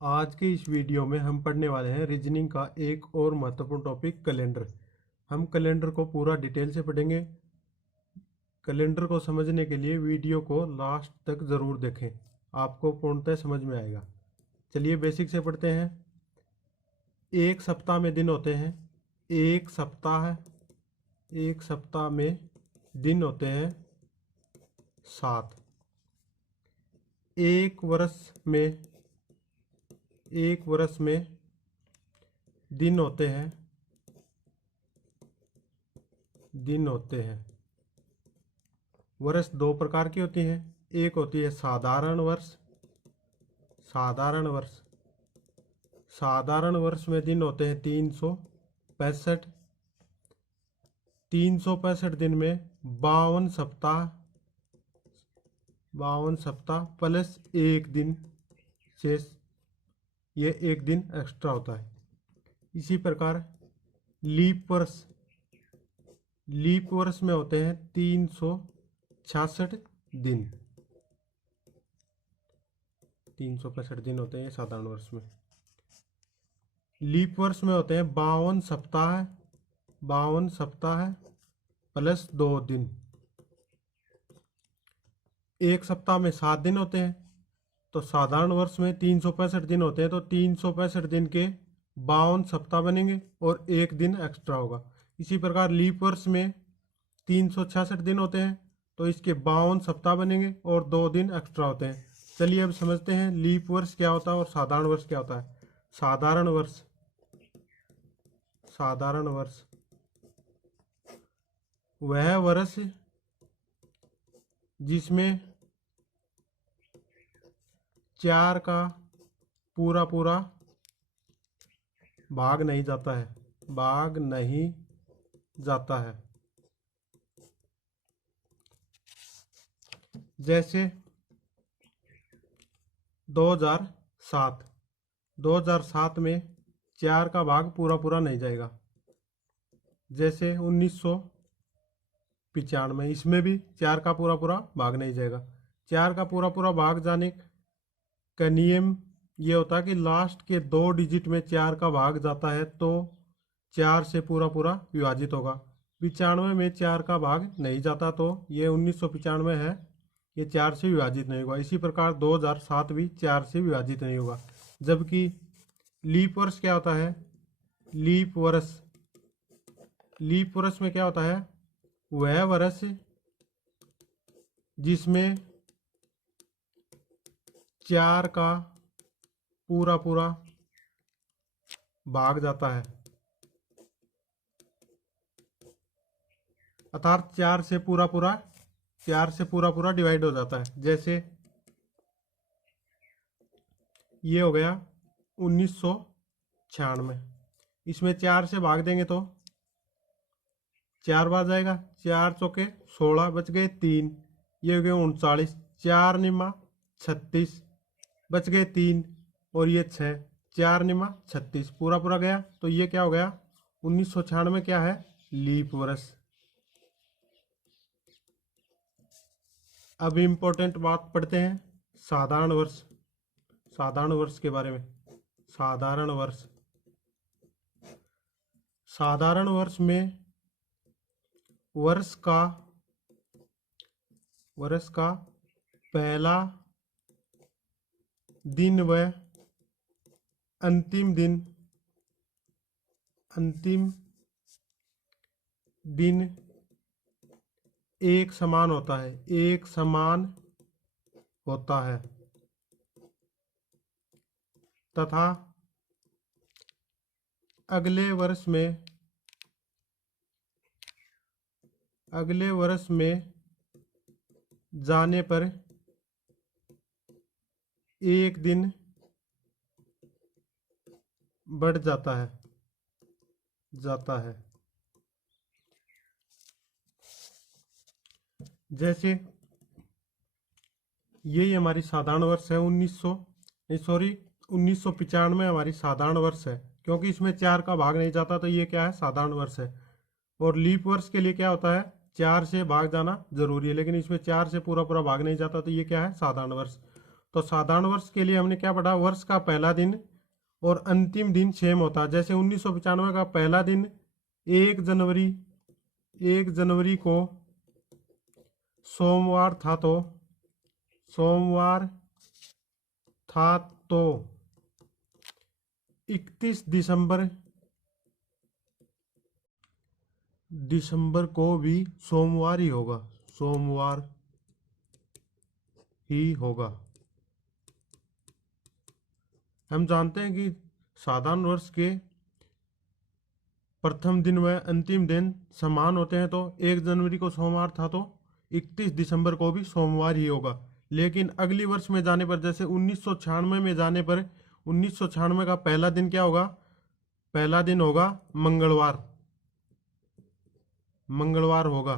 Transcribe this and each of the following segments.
आज के इस वीडियो में हम पढ़ने वाले हैं रीजनिंग का एक और महत्वपूर्ण टॉपिक कैलेंडर। हम कैलेंडर को पूरा डिटेल से पढ़ेंगे। कैलेंडर को समझने के लिए वीडियो को लास्ट तक ज़रूर देखें, आपको पूर्णतः समझ में आएगा। चलिए बेसिक से पढ़ते हैं। एक सप्ताह में दिन होते हैं। एक सप्ताह में दिन होते हैं 7। एक वर्ष में दिन होते हैं। वर्ष दो प्रकार की होती हैं। एक होती है साधारण वर्ष में दिन होते हैं 365। 365 दिन में 52 सप्ताह प्लस एक दिन शेष, ये एक दिन एक्स्ट्रा होता है। इसी प्रकार लीप वर्ष में होते हैं 366 दिन। 365 दिन होते हैं साधारण वर्ष में। लीप वर्ष में होते हैं 52 सप्ताह प्लस 2 दिन। एक सप्ताह में 7 दिन होते हैं, तो साधारण वर्ष में 365 दिन होते हैं, तो 365 दिन के 52 सप्ताह बनेंगे और एक दिन एक्स्ट्रा होगा। इसी प्रकार लीप वर्ष में 366 दिन होते हैं, तो इसके 52 सप्ताह बनेंगे और 2 दिन एक्स्ट्रा होते हैं। चलिए अब समझते हैं लीप वर्ष क्या होता है और साधारण वर्ष क्या होता है। साधारण वर्ष वह वर्ष जिसमें 4 का पूरा भाग नहीं जाता है। जैसे 2007 में 4 का भाग पूरा नहीं जाएगा। जैसे 1995, इसमें भी 4 का पूरा भाग नहीं जाएगा। 4 का पूरा भाग जाने का नियम ये होता है कि लास्ट के 2 डिजिट में 4 का भाग जाता है तो 4 से पूरा विभाजित होगा। 95 में 4 का भाग नहीं जाता, तो ये 1995 है, ये 4 से विभाजित नहीं होगा। इसी प्रकार 2007 भी 4 से विभाजित नहीं होगा। जबकि लीप वर्ष क्या होता है? लीप वर्ष में क्या होता है? वह वर्ष जिसमें 4 का पूरा भाग जाता है, अर्थात 4 से पूरा डिवाइड हो जाता है। जैसे ये हो गया 1996, इसमें 4 से भाग देंगे तो 4 बार जाएगा। 4 चौके 16, बच गए 3, ये हो गए 39। 4 निमा 36, बच गए 3 और ये 6, 4 निमा 36, पूरा गया। तो ये क्या हो गया? 1996 क्या है? लीप वर्ष। अब इम्पोर्टेंट बात पढ़ते हैं साधारण वर्ष के बारे में। साधारण वर्ष में वर्ष का पहला दिन व अंतिम दिन एक समान होता है तथा अगले वर्ष में जाने पर एक दिन बढ़ जाता है। जैसे यही हमारी साधारण वर्ष है। 1995 हमारी साधारण वर्ष है, क्योंकि इसमें 4 का भाग नहीं जाता, तो ये क्या है? साधारण वर्ष है। और लीप वर्ष के लिए क्या होता है? 4 से भाग जाना जरूरी है, लेकिन इसमें 4 से पूरा भाग नहीं जाता, तो ये क्या है? साधारण वर्ष। तो साधारण वर्ष के लिए हमने क्या पढ़ा, वर्ष का पहला दिन और अंतिम दिन सेम होता है। जैसे 1995 का पहला दिन 1 जनवरी को सोमवार था, तो 31 दिसंबर को भी सोमवार ही होगा। हम जानते हैं कि साधारण वर्ष के प्रथम दिन व अंतिम दिन समान होते हैं, तो 1 जनवरी को सोमवार था तो 31 दिसंबर को भी सोमवार ही होगा। लेकिन अगली वर्ष में जाने पर, जैसे 1996 में जाने पर 1996 का पहला दिन क्या होगा, पहला दिन होगा मंगलवार होगा।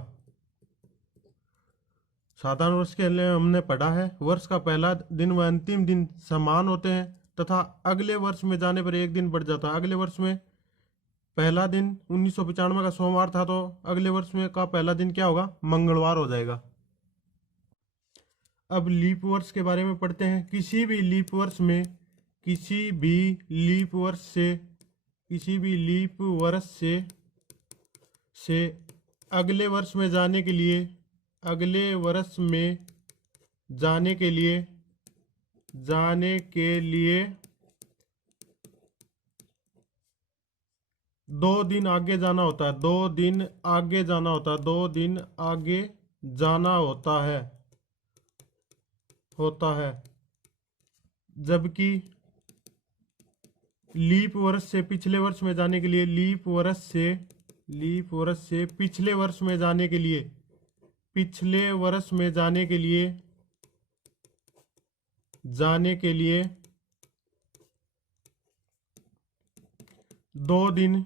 साधारण वर्ष के लिए हमने पढ़ा है वर्ष का पहला दिन व अंतिम दिन समान होते हैं तथा अगले वर्ष में जाने पर एक दिन बढ़ जाता है। अगले वर्ष में पहला दिन 1995 का सोमवार था, तो अगले वर्ष में का पहला दिन क्या होगा, मंगलवार हो जाएगा। अब लीप वर्ष के बारे में पढ़ते हैं। किसी भी लीप वर्ष से अगले वर्ष में जाने के लिए 2 दिन आगे जाना होता है। 2 दिन आगे जाना होता है। जबकि लीप वर्ष से पिछले वर्ष में जाने के लिए पिछले वर्ष में जाने के लिए 2 दिन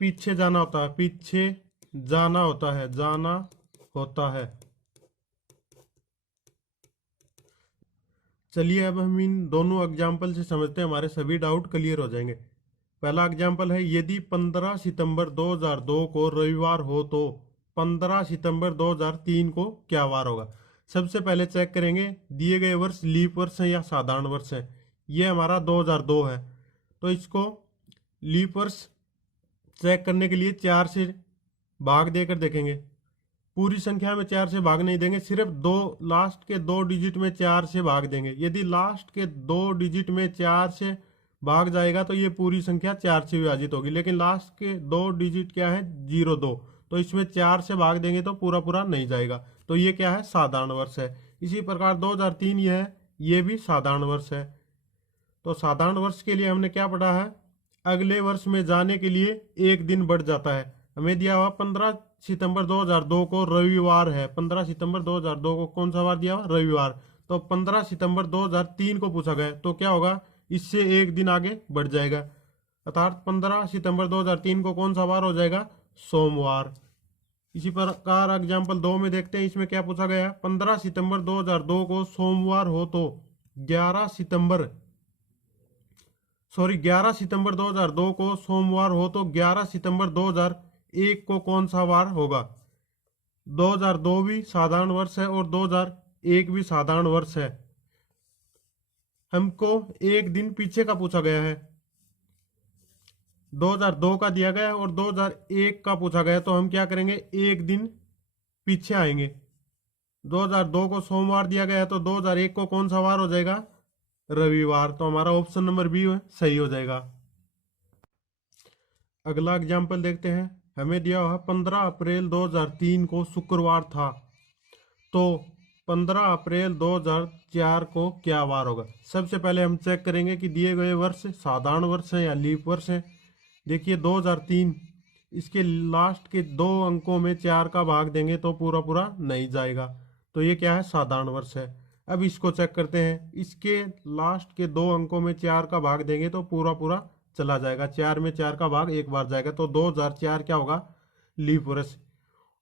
पीछे जाना होता है। चलिए अब हम इन दोनों एग्जाम्पल से समझते हैं, हमारे सभी डाउट क्लियर हो जाएंगे। पहला एग्जाम्पल है, यदि 15 सितंबर 2002 को रविवार हो तो 15 सितंबर 2003 को क्या वार होगा। सबसे पहले चेक करेंगे दिए गए वर्ष लीप वर्ष है या साधारण वर्ष है। ये हमारा 2002 है, तो इसको लीप वर्ष चेक करने के लिए 4 से भाग देकर देखेंगे। पूरी संख्या में 4 से भाग नहीं देंगे, सिर्फ लास्ट के 2 डिजिट में 4 से भाग देंगे। यदि लास्ट के 2 डिजिट में 4 से भाग जाएगा तो ये पूरी संख्या 4 से विभाजित होगी। लेकिन लास्ट के 2 डिजिट क्या है, 02, तो इसमें 4 से भाग देंगे तो पूरा नहीं जाएगा। तो ये क्या है, साधारण वर्ष है। इसी प्रकार 2003 ये भी साधारण वर्ष है। तो साधारण वर्ष के लिए हमने क्या पढ़ा है, अगले वर्ष में जाने के लिए एक दिन बढ़ जाता है। हमें दिया हुआ 15 सितंबर 2002 को रविवार है। 15 सितंबर 2002 को कौन सा वार दिया हुआ, रविवार। तो 15 सितंबर 2003 को पूछा गया, तो क्या होगा, इससे एक दिन आगे बढ़ जाएगा, अर्थात 15 सितंबर 2003 को कौन सा वार हो जाएगा, सोमवार। इसी प्रकार एग्जाम्पल 2 में देखते हैं, इसमें क्या पूछा गया, 15 सितंबर 2002 को सोमवार हो तो 11 सितंबर 2002 को सोमवार हो तो 11 सितंबर 2001 को कौन सा वार होगा। 2002 भी साधारण वर्ष है और 2001 भी साधारण वर्ष है। हमको एक दिन पीछे का पूछा गया है, 2002 का दिया गया है और 2001 का पूछा गया है, तो हम क्या करेंगे, एक दिन पीछे आएंगे। 2002 को सोमवार दिया गया है तो 2001 को कौन सा वार हो जाएगा, रविवार। तो हमारा ऑप्शन नंबर बी सही हो जाएगा। अगला एग्जाम्पल देखते हैं, हमें दिया हुआ 15 अप्रैल 2003 को शुक्रवार था, तो 15 अप्रैल 2004 को क्या वार होगा। सबसे पहले हम चेक करेंगे कि दिए गए वर्ष साधारण वर्ष है या लीप वर्ष है। देखिए 2003, इसके लास्ट के 2 अंकों में 4 का भाग देंगे तो पूरा नहीं जाएगा, तो ये क्या है, साधारण वर्ष है। अब इसको चेक करते हैं, इसके लास्ट के 2 अंकों में 4 का भाग देंगे तो पूरा चला जाएगा। 4 में 4 का भाग एक बार जाएगा, तो 2004 क्या होगा, लीप वर्ष।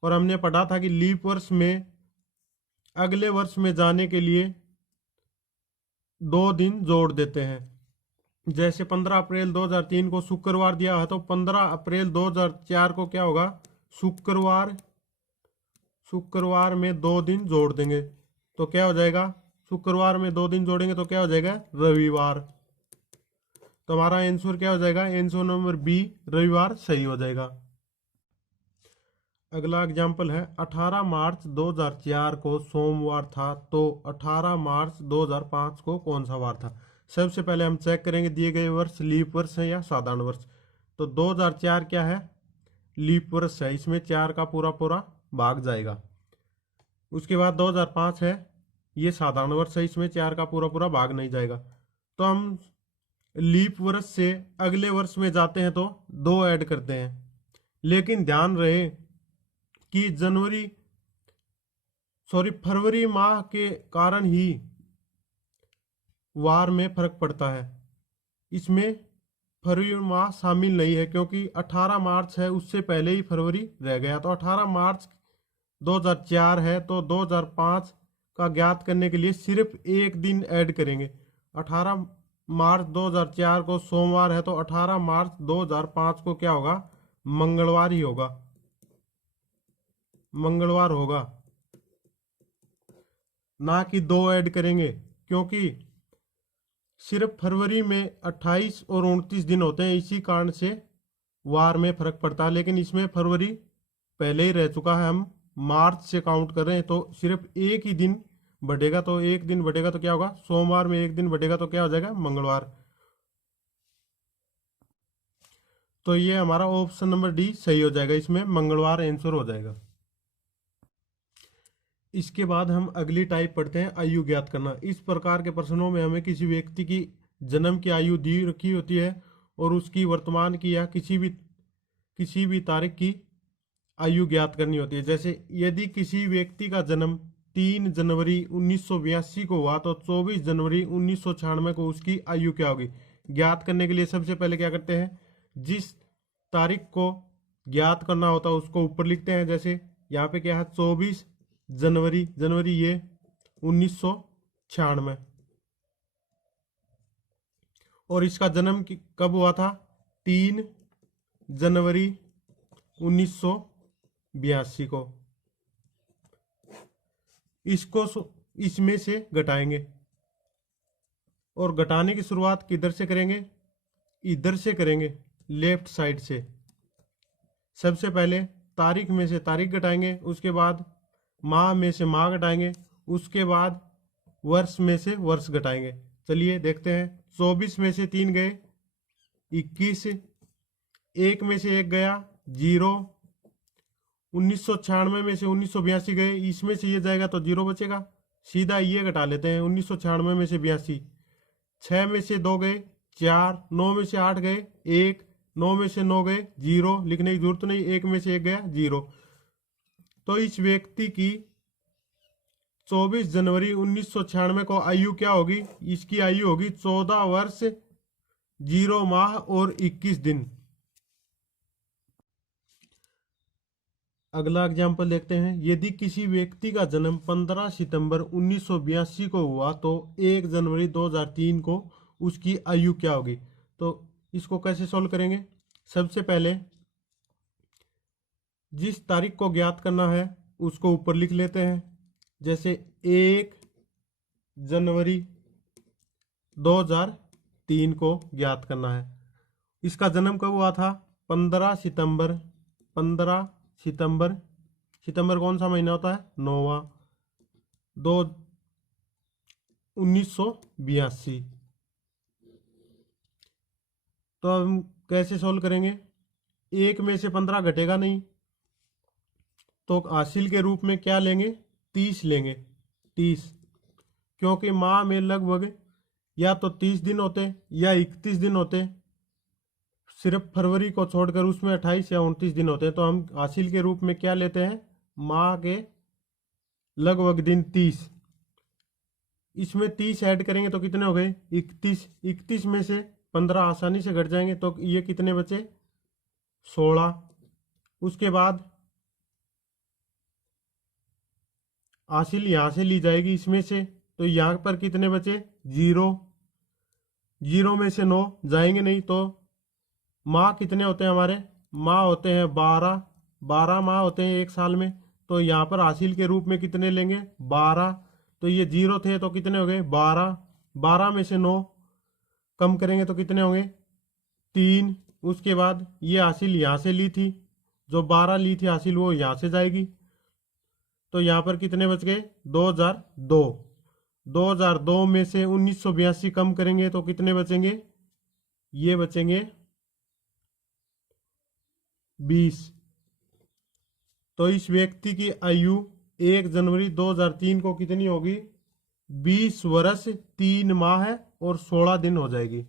और हमने पढ़ा था कि लीप वर्ष में अगले वर्ष में जाने के लिए 2 दिन जोड़ देते हैं। जैसे 15 अप्रैल 2003 को शुक्रवार दिया है, तो 15 अप्रैल 2004 को क्या होगा, शुक्रवार में 2 दिन जोड़ देंगे। तो क्या हो जाएगा, शुक्रवार में 2 दिन जोड़ेंगे तो क्या हो जाएगा, रविवार। तो हमारा आंसर क्या हो जाएगा, आंसर नंबर बी रविवार सही हो जाएगा। अगला एग्जाम्पल है 18 मार्च 2004 को सोमवार था, तो 18 मार्च 2005 को कौन सा वार था। सबसे पहले हम चेक करेंगे दिए गए वर्ष लीप वर्ष है या साधारण वर्ष। तो 2004 क्या है, लीप वर्ष है, इसमें 4 का पूरा पूरा भाग जाएगा। उसके बाद 2005 है, ये साधारण वर्ष है, इसमें 4 का पूरा पूरा भाग नहीं जाएगा। तो हम लीप वर्ष से अगले वर्ष में जाते हैं तो 2 ऐड करते हैं, लेकिन ध्यान रहे कि फरवरी माह के कारण ही वार में फर्क पड़ता है। इसमें फरवरी माह शामिल नहीं है, क्योंकि 18 मार्च है, उससे पहले ही फरवरी रह गया। तो 18 मार्च 2004 है, तो 2005 का ज्ञात करने के लिए सिर्फ एक दिन ऐड करेंगे। 18 मार्च 2004 को सोमवार है, तो 18 मार्च 2005 को क्या होगा, मंगलवार ही होगा, मंगलवार होगा, ना कि 2 ऐड करेंगे, क्योंकि सिर्फ फरवरी में 28 और 29 दिन होते हैं, इसी कारण से वार में फर्क पड़ता है। लेकिन इसमें फरवरी पहले ही रह चुका है, हम मार्च से काउंट कर रहे हैं, तो सिर्फ एक ही दिन बढ़ेगा। तो एक दिन बढ़ेगा तो क्या होगा, सोमवार में एक दिन बढ़ेगा तो क्या हो जाएगा, मंगलवार। तो ये हमारा ऑप्शन नंबर डी सही हो जाएगा, इसमें मंगलवार आंसर हो जाएगा। इसके बाद हम अगली टाइप पढ़ते हैं, आयु ज्ञात करना। इस प्रकार के प्रश्नों में हमें किसी व्यक्ति की जन्म की आयु दी रखी होती है और उसकी वर्तमान की या किसी भी तारीख की आयु ज्ञात करनी होती है। जैसे यदि किसी व्यक्ति का जन्म 3 जनवरी 1982 को हुआ, तो 24 जनवरी 1996 को उसकी आयु क्या होगी। ज्ञात करने के लिए सबसे पहले क्या करते हैं, जिस तारीख को ज्ञात करना होता है उसको ऊपर लिखते हैं। जैसे यहाँ पे क्या है, 24 जनवरी ये 1996, और इसका जन्म कब हुआ था, 3 जनवरी 1982 को। इसको इसमें से घटाएंगे, और घटाने की शुरुआत किधर से करेंगे, इधर से करेंगे, लेफ्ट साइड से। सबसे पहले तारीख में से तारीख घटाएंगे, उसके बाद माह में से माह घटाएंगे, उसके बाद वर्ष में से वर्ष घटाएंगे। चलिए देखते हैं, 24 में से 3 गए 21, 1 में से 1 गया 0, 1996 में से 1982 गए, इसमें से ये जाएगा तो 0 बचेगा, सीधा ये घटा लेते हैं। 1996 में से 82, 6 में से 2 गए 4, 9 में से 8 गए 1, 9 में से 9 गए 0, लिखने की जरूरत नहीं, 1 में से 1 गया 0। तो इस व्यक्ति की 24 जनवरी 1996 को आयु क्या होगी, इसकी आयु होगी 14 वर्ष 0 माह और 21 दिन। अगला एग्जाम्पल देखते हैं, यदि किसी व्यक्ति का जन्म 15 सितंबर 1982 को हुआ, तो 1 जनवरी 2003 को उसकी आयु क्या होगी। तो इसको कैसे सॉल्व करेंगे, सबसे पहले जिस तारीख को ज्ञात करना है उसको ऊपर लिख लेते हैं। जैसे 1 जनवरी 2003 को ज्ञात करना है, इसका जन्म कब हुआ था, 15 सितंबर। सितंबर कौन सा महीना होता है, 9वां, 1982। तो हम कैसे सोल्व करेंगे, 1 में से 15 घटेगा नहीं, तो हासिल के रूप में क्या लेंगे, 30 लेंगे, 30, क्योंकि माह में लगभग या तो 30 दिन होते या 31 दिन होते, सिर्फ फरवरी को छोड़कर उसमें 28 या 29 दिन होते हैं। तो हम हासिल के रूप में क्या लेते हैं, माह के लगभग दिन 30, इसमें 30 ऐड करेंगे तो कितने हो गए, 31। 31 में से 15 आसानी से घट जाएंगे, तो ये कितने बचे, 16। उसके बाद हासिल यहाँ से ली जाएगी इसमें से, तो यहाँ पर कितने बचे, 0। 0 में से 9 जाएंगे नहीं, तो माह कितने होते हैं हमारे, माह होते हैं 12 माह होते हैं एक साल में। तो यहाँ पर हासिल के रूप में कितने लेंगे, 12। तो तो ये 0 थे तो कितने हो गए 12, 12 में से 9 कम करेंगे तो कितने होंगे 3। उसके बाद ये हासिल यहाँ से ली थी, जो 12 ली थी हासिल वो यहाँ से जाएगी, तो यहाँ पर कितने बच गए 2002। 2002 में से 1982 कम करेंगे तो कितने बचेंगे, ये बचेंगे 20। तो इस व्यक्ति की आयु 1 जनवरी 2003 को कितनी होगी 20 वर्ष 3 माह और 16 दिन हो जाएगी।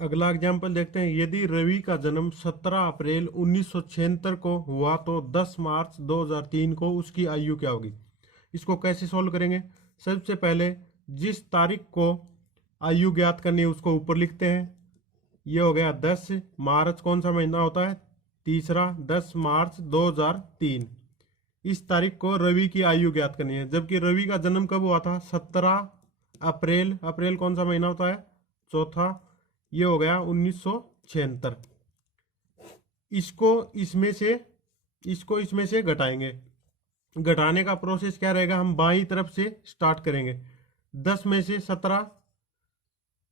अगला एग्जाम्पल देखते हैं। यदि रवि का जन्म 17 अप्रैल 1976 को हुआ तो 10 मार्च 2003 को उसकी आयु क्या होगी। इसको कैसे सोल्व करेंगे। सबसे पहले जिस तारीख को आयु ज्ञात करनी है उसको ऊपर लिखते हैं। ये हो गया 10 मार्च, कौन सा महीना होता है तीसरा, 10 मार्च 2003। इस तारीख को रवि की आयु ज्ञात करनी है, जबकि रवि का जन्म कब हुआ था 17 अप्रैल। अप्रैल कौन सा महीना होता है चौथा, ये हो गया 1976। इसको इसमें से घटाएंगे। घटाने का प्रोसेस क्या रहेगा, हम बाईं तरफ से स्टार्ट करेंगे। 10 में से 17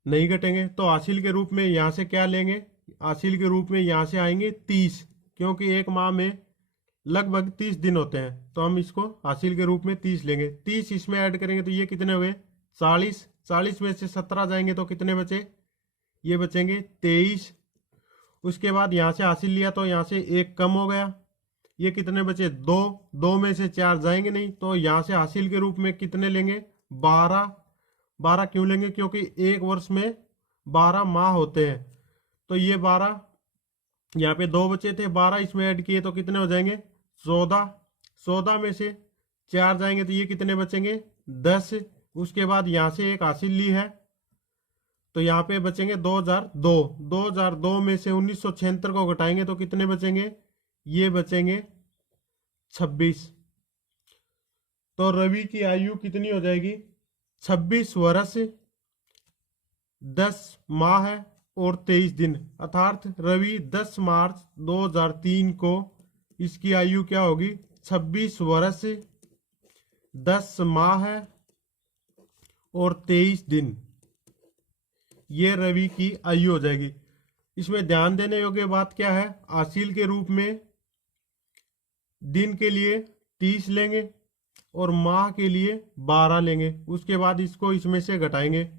नहीं घटेंगे तो हासिल के रूप में यहाँ से क्या लेंगे, हासिल के रूप में यहाँ से आएंगे 30, क्योंकि एक माह में लगभग 30 दिन होते हैं, तो हम इसको हासिल के रूप में 30 लेंगे। 30 इसमें ऐड करेंगे तो ये कितने हुए 40। 40 में से 17 जाएंगे तो कितने बचे, ये बचेंगे 23। उसके बाद यहाँ से हासिल लिया तो यहाँ से 1 कम हो गया, ये कितने बचे 2। 2 में से 4 जाएंगे नहीं, तो यहाँ से हासिल के रूप में कितने लेंगे 12। 12 क्यों लेंगे, क्योंकि एक वर्ष में 12 माह होते हैं, तो ये 12 यहाँ पे 2 बचे थे, 12 इसमें ऐड किए तो कितने हो जाएंगे 14। 14 में से 4 जाएंगे तो ये कितने बचेंगे 10। उसके बाद यहाँ से एक हासिल ली है तो यहाँ पे बचेंगे 2002। 2002 में से 1976 को घटाएंगे तो कितने बचेंगे, ये बचेंगे 26। तो रवि की आयु कितनी हो जाएगी 26 वर्ष 10 माह और 23 दिन, अर्थात रवि 10 मार्च 2003 को इसकी आयु क्या होगी 26 वर्ष 10 माह और 23 दिन, ये रवि की आयु हो जाएगी। इसमें ध्यान देने योग्य बात क्या है, हासिल के रूप में दिन के लिए 30 लेंगे और माह के लिए 12 लेंगे। उसके बाद इसको इसमें से घटाएंगे,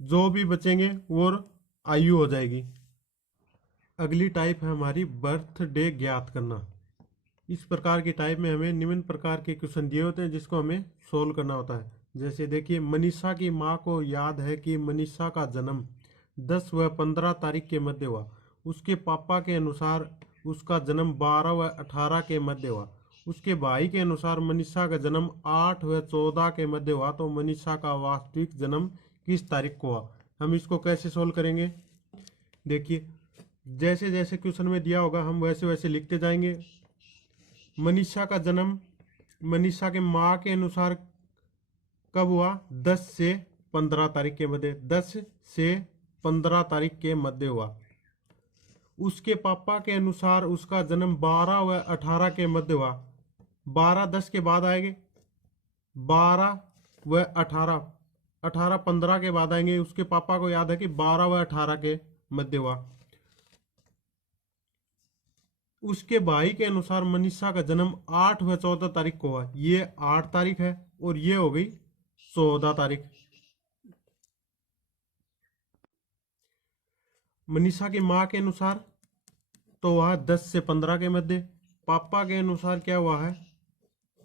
जो भी बचेंगे वो आयु हो जाएगी। अगली टाइप है हमारी बर्थडे ज्ञात करना। इस प्रकार की टाइप में हमें निम्न प्रकार के क्वेश्चन दिए होते हैं जिसको हमें सोल्व करना होता है। जैसे देखिए, मनीषा की माँ को याद है कि मनीषा का जन्म 10 व 15 तारीख के मध्य हुआ। उसके पापा के अनुसार उसका जन्म 12 व 18 के मध्य हुआ। उसके भाई के अनुसार मनीषा का जन्म 8 व 14 के मध्य हुआ, तो मनीषा का वास्तविक जन्म किस तारीख को हुआ। हम इसको कैसे सोल्व करेंगे, देखिए जैसे जैसे क्वेश्चन में दिया होगा हम वैसे वैसे लिखते जाएंगे। मनीषा का जन्म मनीषा के माँ के अनुसार कब हुआ 10 से 15 तारीख के मध्य, 10 से 15 तारीख के मध्य हुआ। उसके पापा के अनुसार उसका जन्म 12 व 18 के मध्य हुआ। 12 10 के बाद आएंगे, 12 व 18, 18 15 के बाद आएंगे। उसके पापा को याद है कि 12 व 18 के मध्य हुआ। उसके भाई के अनुसार मनीषा का जन्म 8 व 14 तारीख को हुआ। ये 8 तारीख है और ये हो गई 14 तारीख। मनीषा की माँ के अनुसार तो हुआ 10 से 15 के मध्य। पापा के अनुसार क्या हुआ है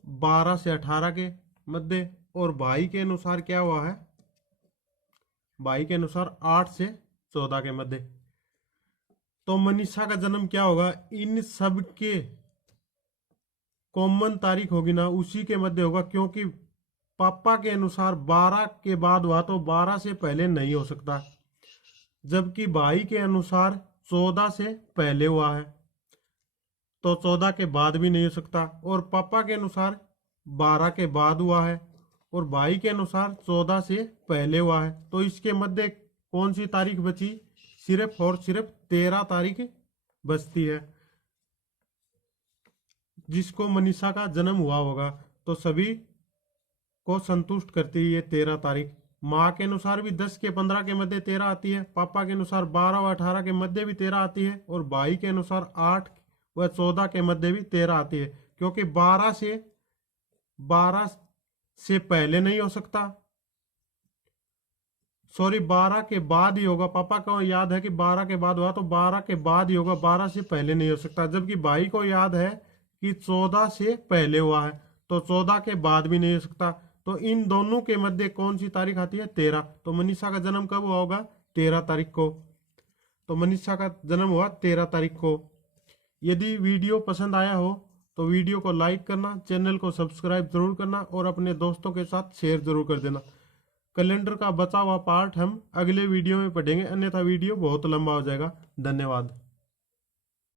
12 से 18 के मध्य। और भाई के अनुसार क्या हुआ है, भाई के अनुसार 8 से 14 के मध्य। तो मनीषा का जन्म क्या होगा, इन सब के कॉमन तारीख होगी ना उसी के मध्य होगा, क्योंकि पापा के अनुसार 12 के बाद हुआ तो 12 से पहले नहीं हो सकता, जबकि भाई के अनुसार 14 से पहले हुआ है तो 14 के बाद भी नहीं हो सकता। और पापा के अनुसार 12 के बाद हुआ है और भाई के अनुसार 14 से पहले हुआ है, तो इसके मध्य कौन सी तारीख बची, सिर्फ और सिर्फ 13 तारीख बचती है जिसको मनीषा का जन्म हुआ होगा। तो सभी को संतुष्ट करती है ये 13 तारीख। माँ के अनुसार भी 10 के 15 के मध्य 13 आती है, पापा के अनुसार 12 व 18 के मध्य भी 13 आती है, और भाई के अनुसार 8 व 14 के मध्य भी 13 आती है। क्योंकि 12 से पहले नहीं हो सकता, सॉरी 12 के बाद ही होगा। पापा को याद है कि 12 के बाद हुआ, तो 12 के बाद ही होगा, 12 से पहले नहीं हो सकता। जबकि भाई को याद है कि 14 से पहले हुआ है, तो 14 के बाद भी नहीं हो सकता। तो इन दोनों के मध्य कौन सी तारीख आती है? 13। तो मनीषा का जन्म कब हुआ होगा? 13 तारीख को। तो मनीषा का जन्म हुआ 13 तारीख को। यदि वीडियो पसंद आया हो तो वीडियो को लाइक करना, चैनल को सब्सक्राइब जरूर करना और अपने दोस्तों के साथ शेयर जरूर कर देना। कैलेंडर का बचा हुआ पार्ट हम अगले वीडियो में पढ़ेंगे, अन्यथा वीडियो बहुत लंबा हो जाएगा। धन्यवाद।